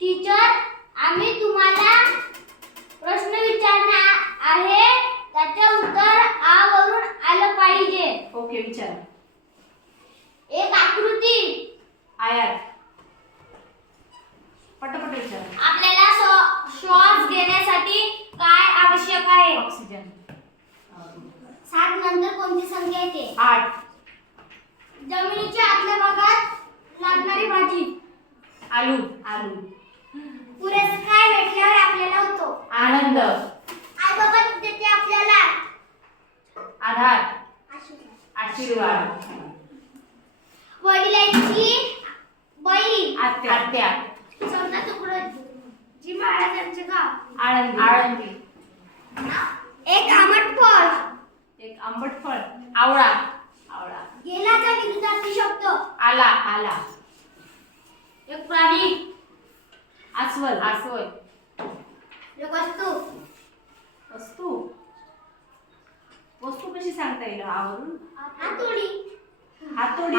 Teacher, आम्ही तुम्हाला प्रश्न विचारणार आहे, त्याचे उत्तर आ वरून आलं पाहिजे. ओके, विचार. एक आकृती. आयात. पटापट विचार. आपल्याला श्वास घेण्यासाठी काय आवश्यक आहे? ऑक्सिजन. 7 नंतर कोणती संख्या येते? 8. जमिनीच्या आतल्या भागात लागणारी भाजी. आलू. आलू. पुरस्कार भेटल्यावर आपल्याला होतो आनंद. आई बाबा देते आपल्याला आधार. आशीर्वाद. आशीर्वाद. वडिलांची बाई. आत्या. आत्या. समजा तुकडं जी महाराजांचे गाव. आळंदी. आळंदी. एक आंबट फळ. एक आंबट फळ. आवळा. आवळा. गेल्याचा विरुद्धार्थी शब्द. आला. आला. एक प्राणी. अस्वल. अस्वल. एक वस्तू. वस्तू. वस्तू कशी सांगता येईल आवरून? हातोडी. हातोडी.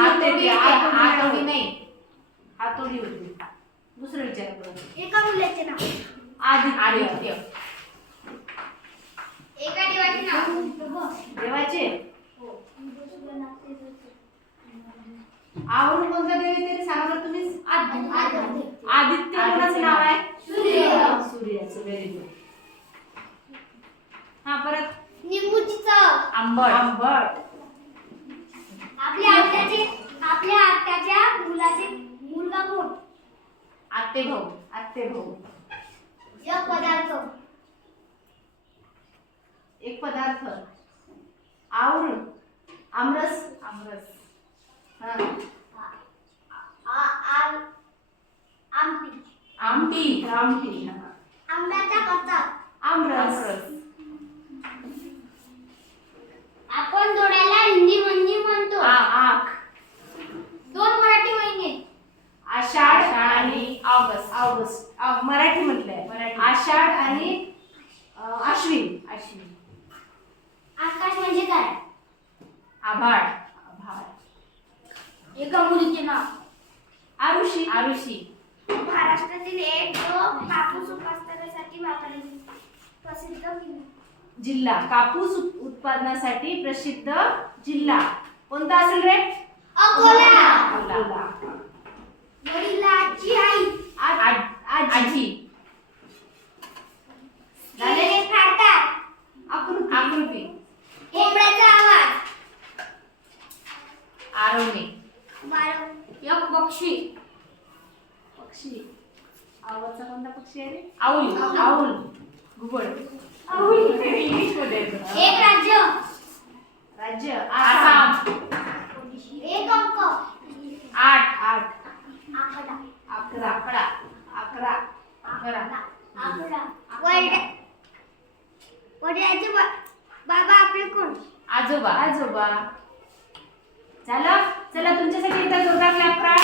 हातोडी नाही, हातोडी होती. दुसरं विचार करू. एका मुलाचे नाव. आदित्य. एका देवाचे नाव. देवाचे. आवरून कोणता देव आहे तरी सांगा तुम्हीच. आदित्य. कोणाचं नाव आहे? सूर्य. सूर्याचं. Very good. हा, परत. निंबूची चव. आंबट. आंबट. आपल्या आत्याच्या मुलाचे मुलगा कोण? आत्ते भाऊ. आत्ते भाऊ. एक पदार्थ. एक पदार्थ. आवरून. आमरस. आमरस. हा. आमटी. आमटी. आमटी. हा. आंब्याचा कच्चा. आमरस. आपण डोळ्याला हिंदी मध्ये म्हणतो. आख. 2 मराठी महिने. आषाढ आणि ऑगस्ट. ऑगस्ट. मराठी म्हटलंय. आषाढ आणि अश्विन. अश्विन. आकाश म्हणजे काय? आभाळ. आभाळ. एका मुलीचे नाव. आरुषी. आरुषी. महाराष्ट्रातील एक कापूस उत्पादनासाठी वापरलेली प्रसिद्ध जिल्हा. कापूस उत्पादनासाठी प्रसिद्ध जिल्हा कोणता असेल रे? अकोला. अकोला. वडिलांची आई. आजी. झाले काढतात. आकृती. आकृती. कोंबड्याचा आवाज. आरवणे. एक पक्षी. पक्षी. आवाजचा कोणता पक्षी आहे रे? आऊल. आऊल. घुबड. इंग्लिश मध्ये एक राज्य. राज्य. आसाम. एक अंक. 8. 8. 11. 11. 11. 11. 11. वडिलांचे बाबा आपले कोण? आजोबा. आजोबा. झालं. चला तुमच्यासाठी एकदा जोरदार क्लॅप करा.